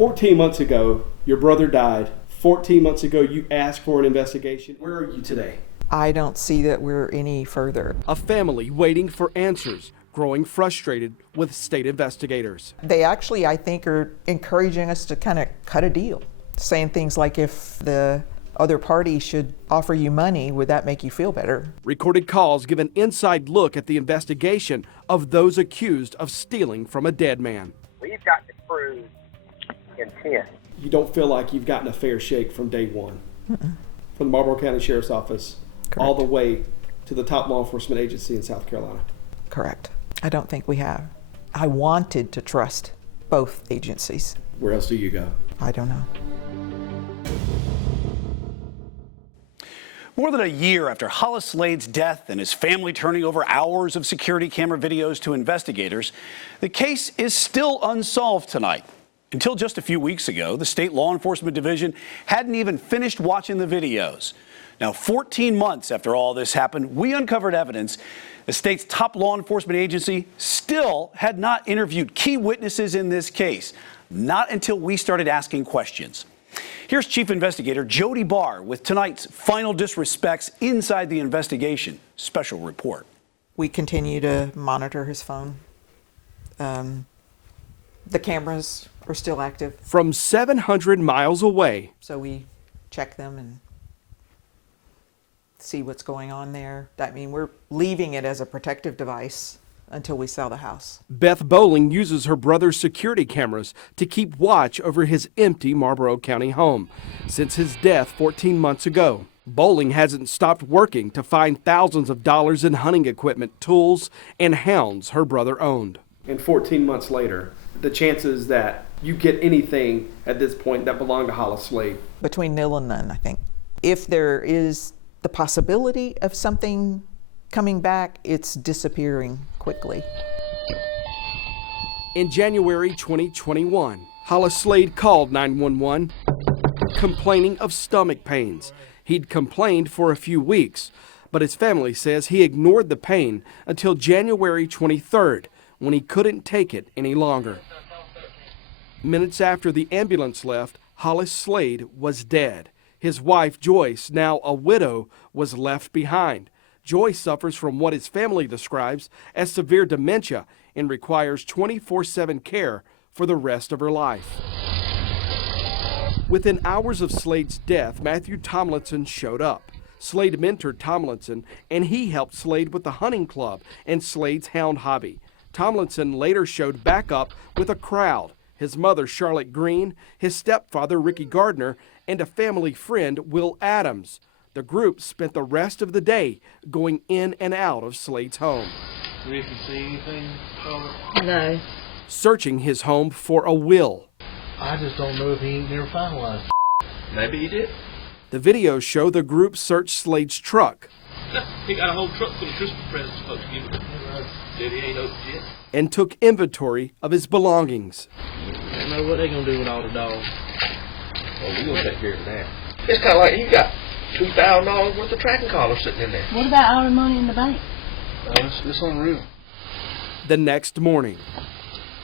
14 months ago, your brother died. 14 months ago, you asked for an investigation. Where are you today? I don't see that we're any further. A family waiting for answers, growing frustrated with state investigators. They actually, I think, are encouraging us to kind of cut a deal, saying things like, if the other party should offer you money, would that make you feel better? Recorded calls give an inside look at the investigation of those accused of stealing from a dead man. We've got to prove intent. You don't feel like you've gotten a fair shake from day one? Mm-mm. From the Marlboro County Sheriff's Office. Correct. All the way to the top law enforcement agency in South Carolina. Correct. I don't think we have. I wanted to trust both agencies. Where else do you go? I don't know. More than a year after Hollis SLED's death and his family turning over hours of security camera videos to investigators, the case is still unsolved tonight. Until just a few weeks ago, the state law enforcement division hadn't even finished watching the videos. Now, 14 months after all this happened, we uncovered evidence the state's top law enforcement agency still had not interviewed key witnesses in this case, not until we started asking questions. Here's Chief Investigator Jody Barr with tonight's Final Disrespects Inside the Investigation special report. We continue to monitor his phone. The cameras are still active. From 700 miles away. So we check them and see what's going on there. I mean, we're leaving it as a protective device until we sell the house. Beth Bowling uses her brother's security cameras to keep watch over his empty Marlboro County home since his death 14 months ago. Bowling hasn't stopped working to find thousands of dollars in hunting equipment, tools, and hounds her brother owned. And 14 months later, the chances that you get anything at this point that belonged to Hollis SLED? Between nil and none, I think. If there is the possibility of something coming back, it's disappearing quickly. In January 2021, Hollis SLED called 911 complaining of stomach pains. He'd complained for a few weeks, but his family says he ignored the pain until January 23rd, when he couldn't take it any longer. Minutes after the ambulance left, Hollis SLED was dead. His wife, Joyce, now a widow, was left behind. Joyce suffers from what his family describes as severe dementia and requires 24/7 care for the rest of her life. Within hours of SLED's death, Matthew Tomlinson showed up. SLED mentored Tomlinson, and he helped SLED with the hunting club and SLED's hound hobby. Tomlinson later showed back up with a crowd. His mother, Charlotte Green, his stepfather, Ricky Gardner, and a family friend, Will Adams. The group spent the rest of the day going in and out of SLED's home. Ricky, see anything, Charlotte? No. Searching his home for a will. I just don't know if he ain't never finalized. Maybe he did. The videos show the group searched SLED's truck. He got a whole truck full of Christmas presents supposed to give him. Said he ain't opened yet. And took inventory of his belongings. I don't know what they gonna do with all the dogs. Well, we gonna take care of that. It's kind of like you got $2,000 worth of tracking collars sitting in there. What about all the money in the bank? It's unreal. The next morning,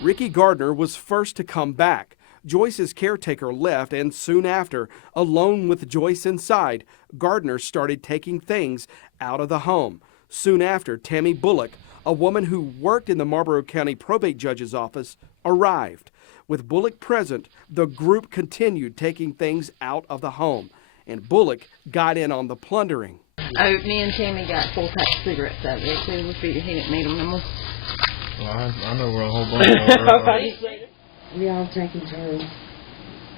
Ricky Gardner was first to come back. Joyce's caretaker left, and soon after, alone with Joyce inside, Gardner started taking things out of the home. Soon after, Tammy Bullock, a woman who worked in the Marlboro County Probate Judge's office, arrived. With Bullock present, the group continued taking things out of the home, and Bullock got in on the plundering. Oh, me and Tammy got 4 packs of cigarettes out of there, so we figured he didn't need them no more. Well, I know where a whole bunch are. We all taking turns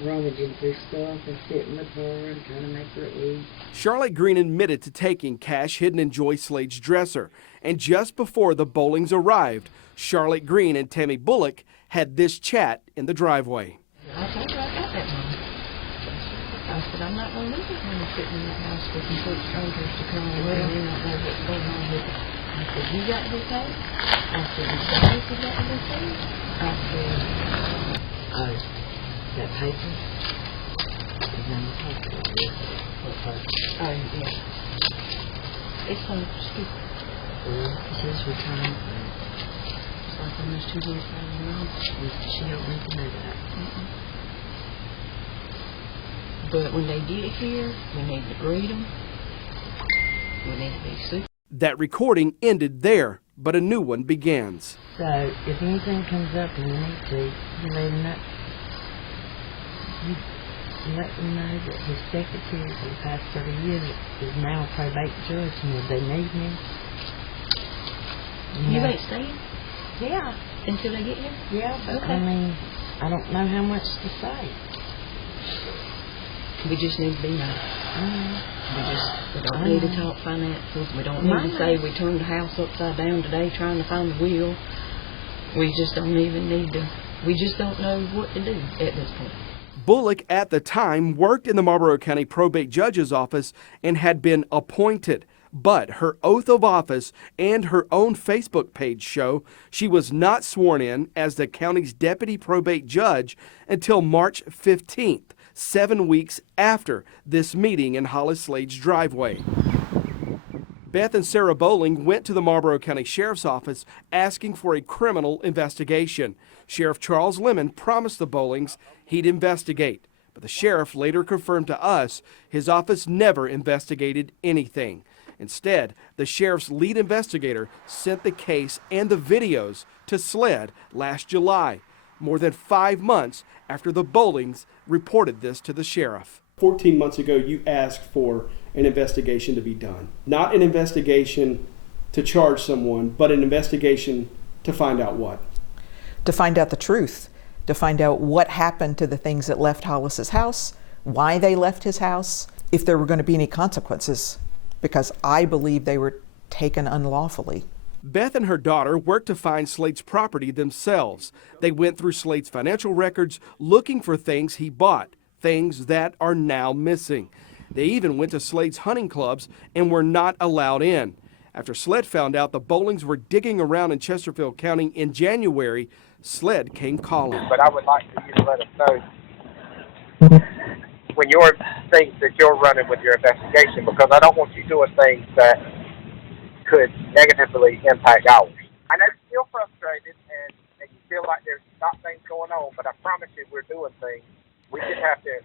rummaging through stuff and sit in the car and trying to make her eat. Charlotte Green admitted to taking cash hidden in Joyce SLED's dresser, and just before the Bowlings arrived, Charlotte Green and Tammy Bullock had this chat in the driveway. I told her I got that money. I said, I'm not going to leave this money sitting in that house for complete strangers to come in and you not know what's going on with it. I said, you got to be paid? I said, you got to be paid? I said, oh, that paper? Is in the paper. What paper? Oh, yeah. It's on the stupid. It says retirement. It's like almost $200,000. She don't need to know that. But when they get here, we need to greet them. We need to be super. That recording ended there, but a new one begins. So if anything comes up and you need to, you let him know. You let them know that his secretary for the past 30 years is now a probate judge, and if they need me. You ain't staying Yeah. until they get here? Yeah, but Okay. I mean, I don't know how much to say. We just need to be nice. We don't need to talk finances. We don't need Mama. to say we turned the house upside down today trying to find the wheel. We just don't even need to. We just don't know what to do at this point. Bullock at the time worked in the Marlboro County Probate Judge's office and had been appointed. But her oath of office and her own Facebook page show she was not sworn in as the county's deputy probate judge until March 15th, 7 weeks after this meeting in Hollis Slade's driveway. Beth and Sarah Bowling went to the Marlboro County Sheriff's Office asking for a criminal investigation. Sheriff Charles Lemon promised the Bowlings he'd investigate, but the sheriff later confirmed to us his office never investigated anything. Instead, the sheriff's lead investigator sent the case and the videos to SLED last July, more than 5 months after the Bowlings reported this to the sheriff. 14 months ago, you asked for an investigation to be done. Not an investigation to charge someone, but an investigation to find out what? To find out the truth, to find out what happened to the things that left Hollis's house, why they left his house, if there were going to be any consequences, because I believe they were taken unlawfully. Beth and her daughter worked to find Slade's property themselves. They went through Slade's financial records looking for things he bought, things that are now missing. They even went to Slade's hunting clubs and were not allowed in. After SLED found out the Bowlings were digging around in Chesterfield County in January, SLED came calling. But I would like for you to let us know when your things that you're running with your investigation, because I don't want you doing things that could negatively impact ours. I know you feel frustrated and you feel like there's not things going on, but I promise you we're doing things. We just have to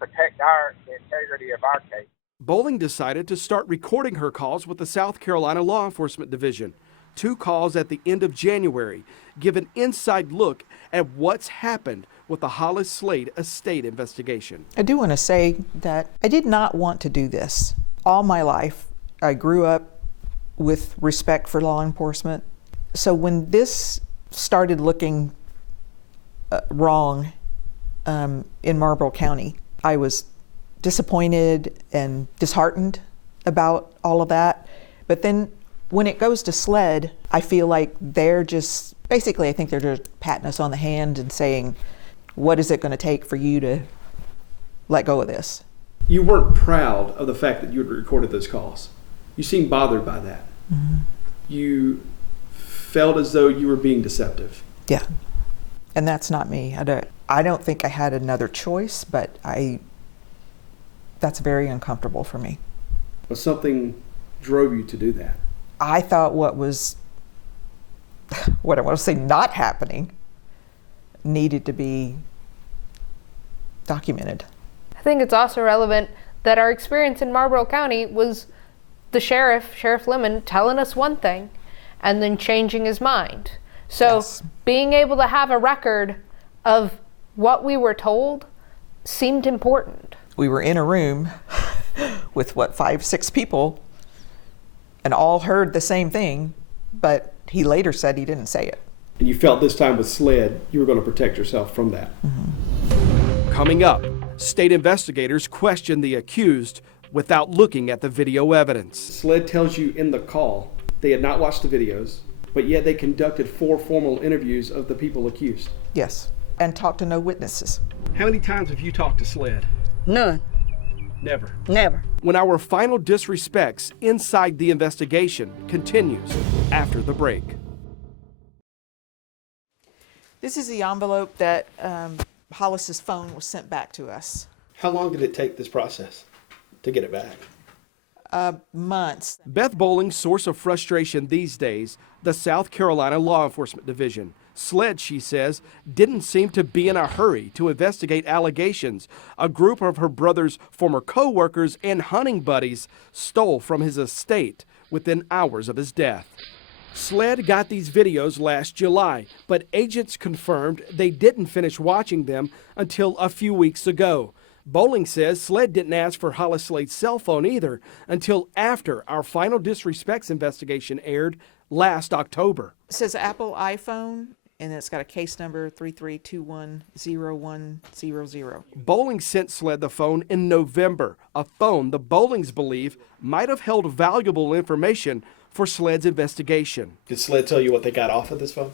protect the integrity of our case. Bowling decided to start recording her calls with the South Carolina Law Enforcement Division. 2 calls at the end of January give an inside look at what's happened with the Hollis Slade estate investigation. I do want to say that I did not want to do this. All my life, I grew up with respect for law enforcement. So when this started looking wrong in Marlboro County, I was disappointed and disheartened about all of that. But then when it goes to SLED, I feel like they're just, basically I think they're just patting us on the hand and saying, what is it going to take for you to let go of this? You weren't proud of the fact that you had recorded those calls. You seemed bothered by that. Mm-hmm. You felt as though you were being deceptive. Yeah, and that's not me. I don't think I had another choice, but that's very uncomfortable for me. But something drove you to do that. I thought what I want to say not happening needed to be documented. I think it's also relevant that our experience in Marlboro County was the Sheriff Lemon, telling us one thing and then changing his mind. So yes. Being able to have a record of what we were told seemed important. We were in a room with 5, 6 people and all heard the same thing, but he later said he didn't say it. And you felt this time with SLED, you were going to protect yourself from that. Mm-hmm. Coming up, state investigators question the accused without looking at the video evidence. SLED tells you in the call they had not watched the videos, but yet they conducted 4 formal interviews of the people accused. Yes, and talked to no witnesses. How many times have you talked to SLED? None. Never. Never. When our final disrespects inside the investigation continues after the break. This is the envelope that Hollis's phone was sent back to us. How long did it take this process to get it back? Months. Beth Bowling's source of frustration these days, the South Carolina Law Enforcement Division. SLED, she says, didn't seem to be in a hurry to investigate allegations a group of her brother's former co-workers and hunting buddies stole from his estate within hours of his death. SLED got these videos last July, but agents confirmed they didn't finish watching them until a few weeks ago. Bowling says SLED didn't ask for Hollis Slade's cell phone either until after our final disrespects investigation aired last October. It says Apple iPhone, and it's got a case number 33210100. Bowling sent SLED the phone in November, a phone the Bowlings believe might have held valuable information for SLED's investigation. Did SLED tell you what they got off of this phone?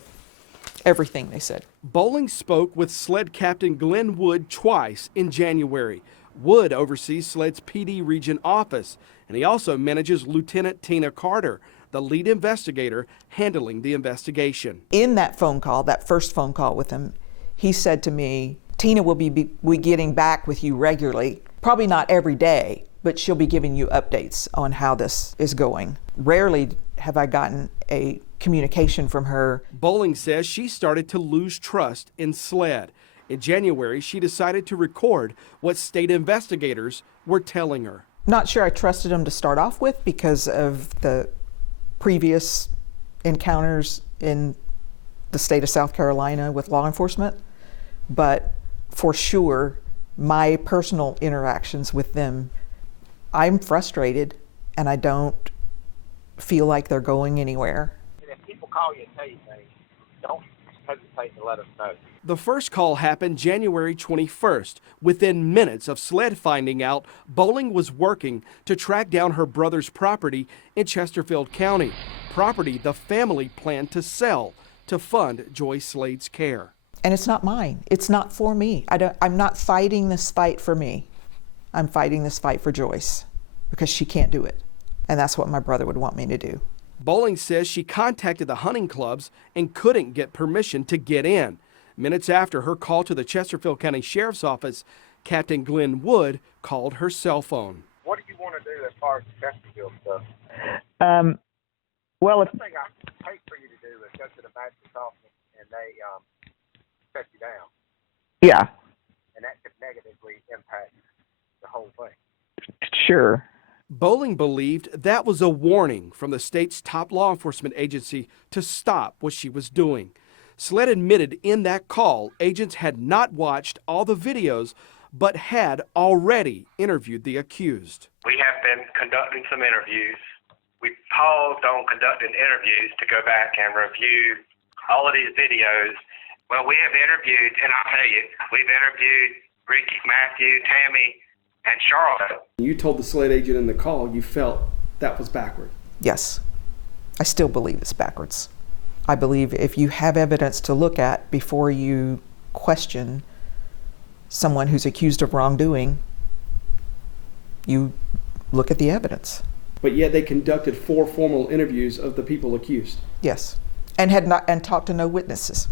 Everything they said. Bowling spoke with SLED Captain Glenn Wood twice in January. Wood oversees SLED's PD region office, and he also manages Lieutenant Tina Carter, the lead investigator handling the investigation. In that phone call, that first phone call with him, he said to me, Tina will be getting back with you regularly, probably not every day, but she'll be giving you updates on how this is going. Rarely have I gotten a communication from her. Bowling says she started to lose trust in SLED. In January, she decided to record what state investigators were telling her. Not sure I trusted them to start off with because of the previous encounters in the state of South Carolina with law enforcement, but for sure, my personal interactions with them, I'm frustrated and I don't feel like they're going anywhere. And if people call you and tell you things, don't hesitate to let us know. The first call happened January 21st. Within minutes of SLED finding out, Bowling was working to track down her brother's property in Chesterfield County, property the family planned to sell to fund Joyce Slade's care. And it's not mine. It's not for me. I'm not fighting this fight for me. I'm fighting this fight for Joyce because she can't do it. And that's what my brother would want me to do. Bowling says she contacted the hunting clubs and couldn't get permission to get in. Minutes after her call to the Chesterfield County Sheriff's Office, Captain Glenn Wood called her cell phone. What do you want to do as far as the Chesterfield stuff? Well, One thing I hate for you to do is go to the magistrate's office and they shut you down, yeah, and that could negatively impact the whole thing. sure. Bowling believed that was a warning from the state's top law enforcement agency to stop what she was doing. SLED admitted in that call agents had not watched all the videos, but had already interviewed the accused. We have been conducting some interviews. We paused on conducting interviews to go back and review all of these videos. Well, we have interviewed, and I'll tell you, we've interviewed Ricky, Matthew, Tammy, and Charlotte. You told the SLED agent in the call you felt that was backward. Yes, I still believe it's backwards. I believe if you have evidence to look at before you question someone who's accused of wrongdoing, you look at the evidence. But yet they conducted 4 formal interviews of the people accused. Yes, and talked to no witnesses.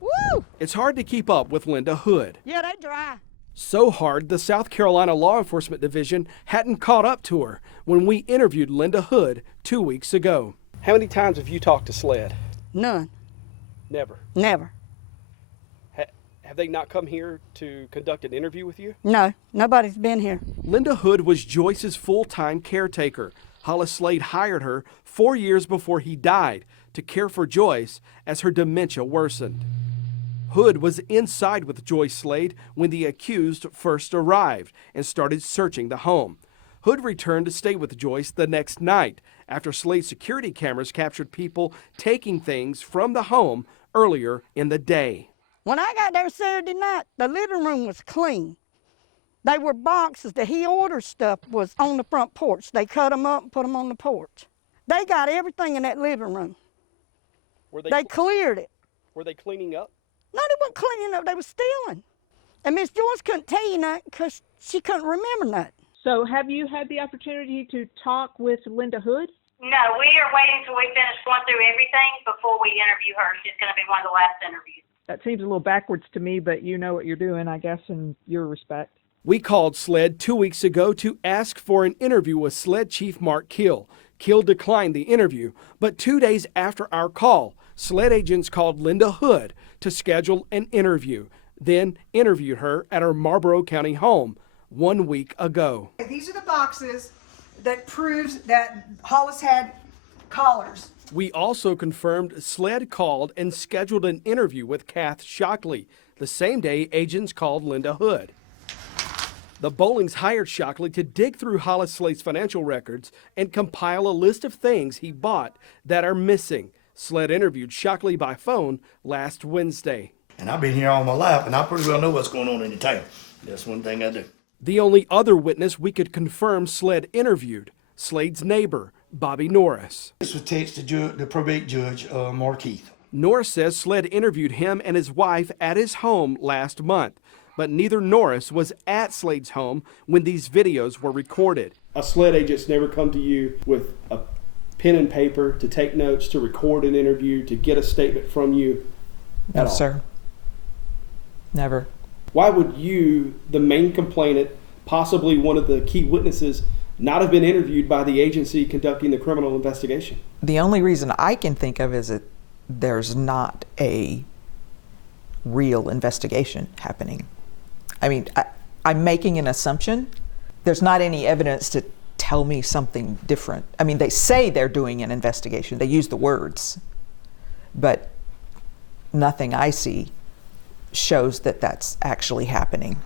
Woo! It's hard to keep up with Linda Hood. Yeah, they dry. So hard, the South Carolina Law Enforcement Division hadn't caught up to her when we interviewed Linda Hood 2 weeks ago. How many times have you talked to SLED? None. Never. Never. Have they not come here to conduct an interview with you? No, nobody's been here. Linda Hood was Joyce's full-time caretaker. Hollis Slade hired her 4 years before he died to care for Joyce as her dementia worsened. Hood was inside with Joyce Slade when the accused first arrived and started searching the home. Hood returned to stay with Joyce the next night after Slade's security cameras captured people taking things from the home earlier in the day. When I got there Saturday night, the living room was clean. They were boxes. The he ordered stuff was on the front porch. They cut them up and put them on the porch. They got everything in that living room. They cleared it. Were they cleaning up? No, they weren't cleaning up. They were stealing. And Miss Joyce couldn't tell you nothing because she couldn't remember nothing. So have you had the opportunity to talk with Linda Hood? No, we are waiting till we finish going through everything before we interview her. She's going to be one of the last interviews. That seems a little backwards to me, but you know what you're doing, I guess, in your respect. We called SLED 2 weeks ago to ask for an interview with SLED Chief Mark Kill. Kill declined the interview, but 2 days after our call, SLED agents called Linda Hood to schedule an interview, then interviewed her at her Marlboro County home 1 week ago. These are the boxes that proves that Hollis had collars. We also confirmed SLED called and scheduled an interview with Kath Shockley the same day agents called Linda Hood. The Bowlings hired Shockley to dig through Hollis Slade's financial records and compile a list of things he bought that are missing. SLED interviewed Shockley by phone last Wednesday. And I've been here all my life, and I pretty well know what's going on in the town. That's one thing I do. The only other witness we could confirm SLED interviewed, Slade's neighbor, Bobby Norris. This was text to the probate judge, Mark Heath. Norris says SLED interviewed him and his wife at his home last month, but neither Norris was at Slade's home when these videos were recorded. A SLED agent's never come to you with a pen and paper to take notes, to record an interview, to get a statement from you at all? No, sir. Never. Why would you, the main complainant, possibly one of the key witnesses, not have been interviewed by the agency conducting the criminal investigation? The only reason I can think of is that there's not a real investigation happening. I mean, I'm making an assumption. There's not any evidence to tell me something different. I mean, they say they're doing an investigation. They use the words, but nothing I see shows that that's actually happening.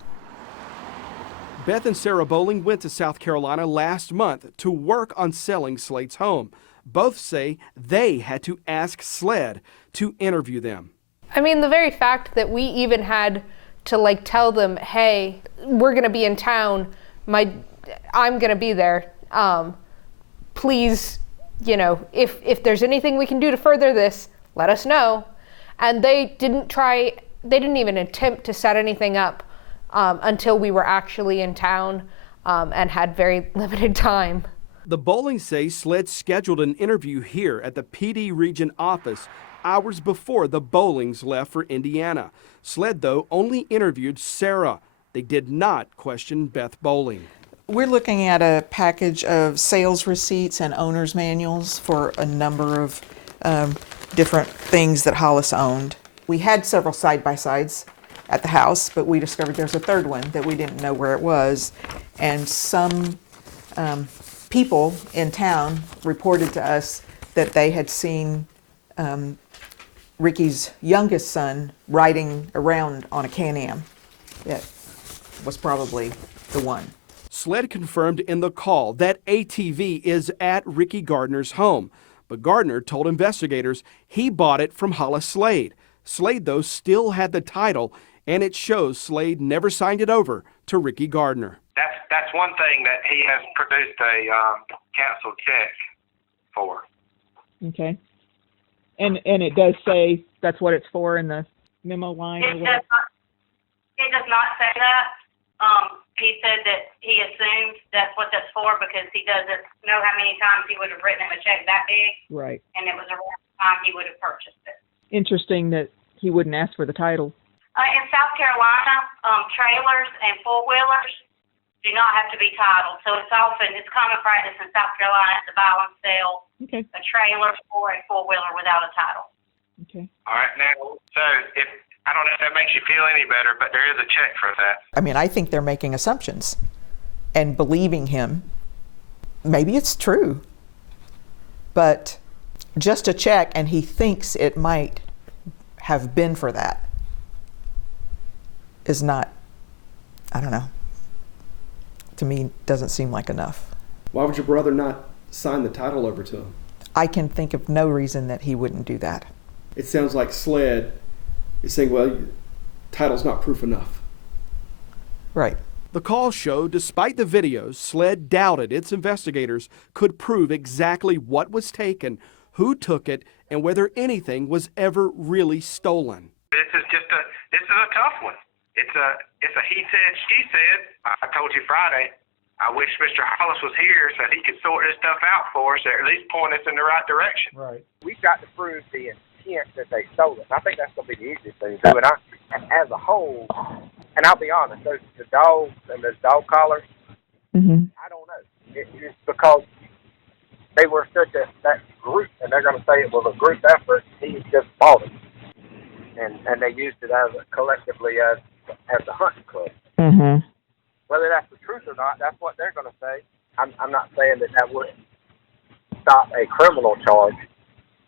Beth and Sarah Bowling went to South Carolina last month to work on selling Slade's home. Both say they had to ask SLED to interview them. I mean, the very fact that we even had to tell them, hey, we're going to be in town, I'm going to be there. Please, if there's anything we can do to further this, let us know. And they didn't even attempt to set anything up until we were actually in town and had very limited time. The Bowlings say SLED scheduled an interview here at the PD region office hours before the Bowlings left for Indiana. SLED, though, only interviewed Sarah. They did not question Beth Bowling. We're looking at a package of sales receipts and owner's manuals for a number of different things that Hollis owned. We had several side-by-sides at the house, but we discovered there's a third one that we didn't know where it was. And some people in town reported to us that they had seen Ricky's youngest son riding around on a Can-Am. That was probably the one. SLED confirmed in the call that ATV is at Ricky Gardner's home, but Gardner told investigators he bought it from Hollis Slade. Slade, though, still had the title, and it shows Slade never signed it over to Ricky Gardner. That's one thing that he has produced a canceled check for. Okay. And it does say that's what it's for in the memo line? It does not say that. He said that he assumed that's what that's for because he doesn't know how many times he would have written him a check that big. Right. And it was around the time he would have purchased it. Interesting that he wouldn't ask for the title. In South Carolina, trailers and four-wheelers do not have to be titled. So it's common practice in South Carolina to buy and sell a trailer or a four-wheeler without a title. Okay. All right, now, so I don't know if that makes you feel any better, but there is a check for that. I mean, I think they're making assumptions and believing him. Maybe it's true, but just a check and he thinks it might have been for that is not, I don't know, to me doesn't seem like enough. Why would your brother not sign the title over to him? I can think of no reason that he wouldn't do that. It sounds like SLED is saying, well, title's not proof enough. Right. The call showed, despite the videos, SLED doubted its investigators could prove exactly what was taken, who took it, and whether anything was ever really stolen. This is a tough one. It's a he said, she said. I told you Friday, I wish Mr. Hollis was here so he could sort this stuff out for us, or at least point us in the right direction. Right. We've got to prove the intent that they stole it. I think that's going to be the easiest thing to do. And as a whole, and I'll be honest, the dogs and those dog collars, I don't know. It's because they were such that group, and they're going to say it was a group effort. He just bought it, and they used it as collectively as the hunting club. Mm-hmm. Whether that's the truth or not, that's what they're going to say. I'm not saying that would stop a criminal charge,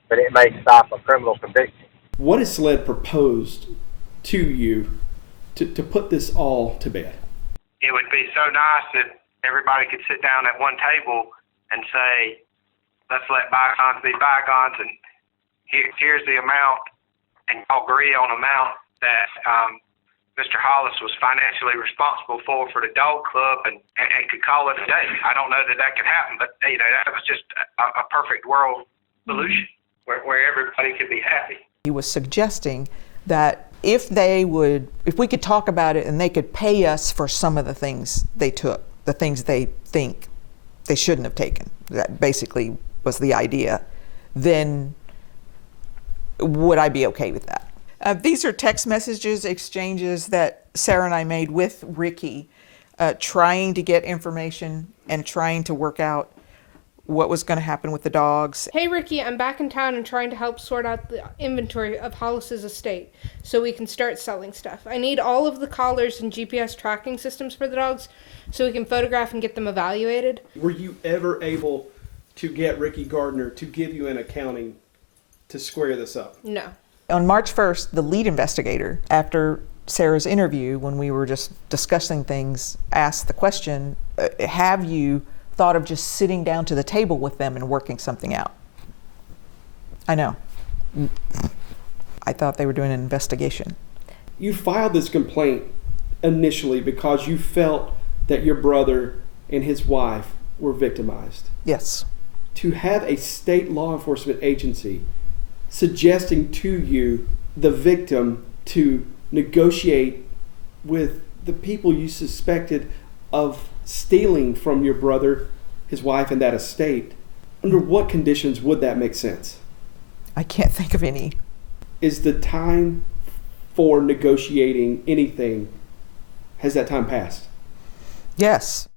but it may stop a criminal conviction. What has SLED proposed to you to put this all to bed? It would be so nice if everybody could sit down at one table and say, let's let bygones be bygones, and here's the amount, and y'all agree on amount that Mr. Hollis was financially responsible for the dog club, and could call it a day. I don't know that could happen, but that was just a perfect world solution where everybody could be happy. He was suggesting that if we could talk about it and they could pay us for some of the things they took, the things they think they shouldn't have taken, that basically was the idea, then would I be okay with that? These are text messages exchanges that Sarah and I made with Ricky, trying to get information and trying to work out what was going to happen with the dogs. Hey Ricky, I'm back in town and trying to help sort out the inventory of Hollis's estate so we can start selling stuff. I need all of the collars and GPS tracking systems for the dogs so we can photograph and get them evaluated. Were you ever able to get Ricky Gardner to give you an accounting to square this up? No. On March 1st, the lead investigator, after Sarah's interview, when we were just discussing things, asked the question, have you thought of just sitting down to the table with them and working something out? I know. I thought they were doing an investigation. You filed this complaint initially because you felt that your brother and his wife were victimized. Yes. To have a state law enforcement agency suggesting to you, the victim, to negotiate with the people you suspected of stealing from your brother, his wife, and that estate, under what conditions would that make sense? I can't think of any. Is the time for negotiating anything, has that time passed? Yes.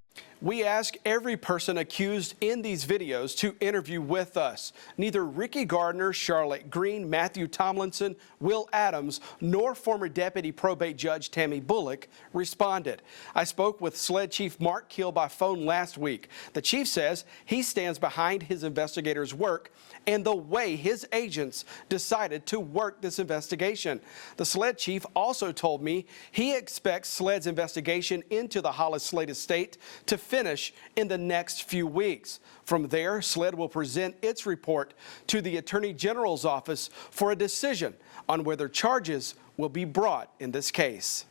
We ask every person accused in these videos to interview with us. Neither Ricky Gardner, Charlotte Green, Matthew Tomlinson, Will Adams, nor former Deputy Probate Judge Tammy Bullock responded. I spoke with SLED Chief Mark Keel by phone last week. The chief says he stands behind his investigators' work and the way his agents decided to work this investigation. The SLED chief also told me he expects SLED's investigation into the Hollis Slade estate to finish in the next few weeks. From there, SLED will present its report to the Attorney General's office for a decision on whether charges will be brought in this case.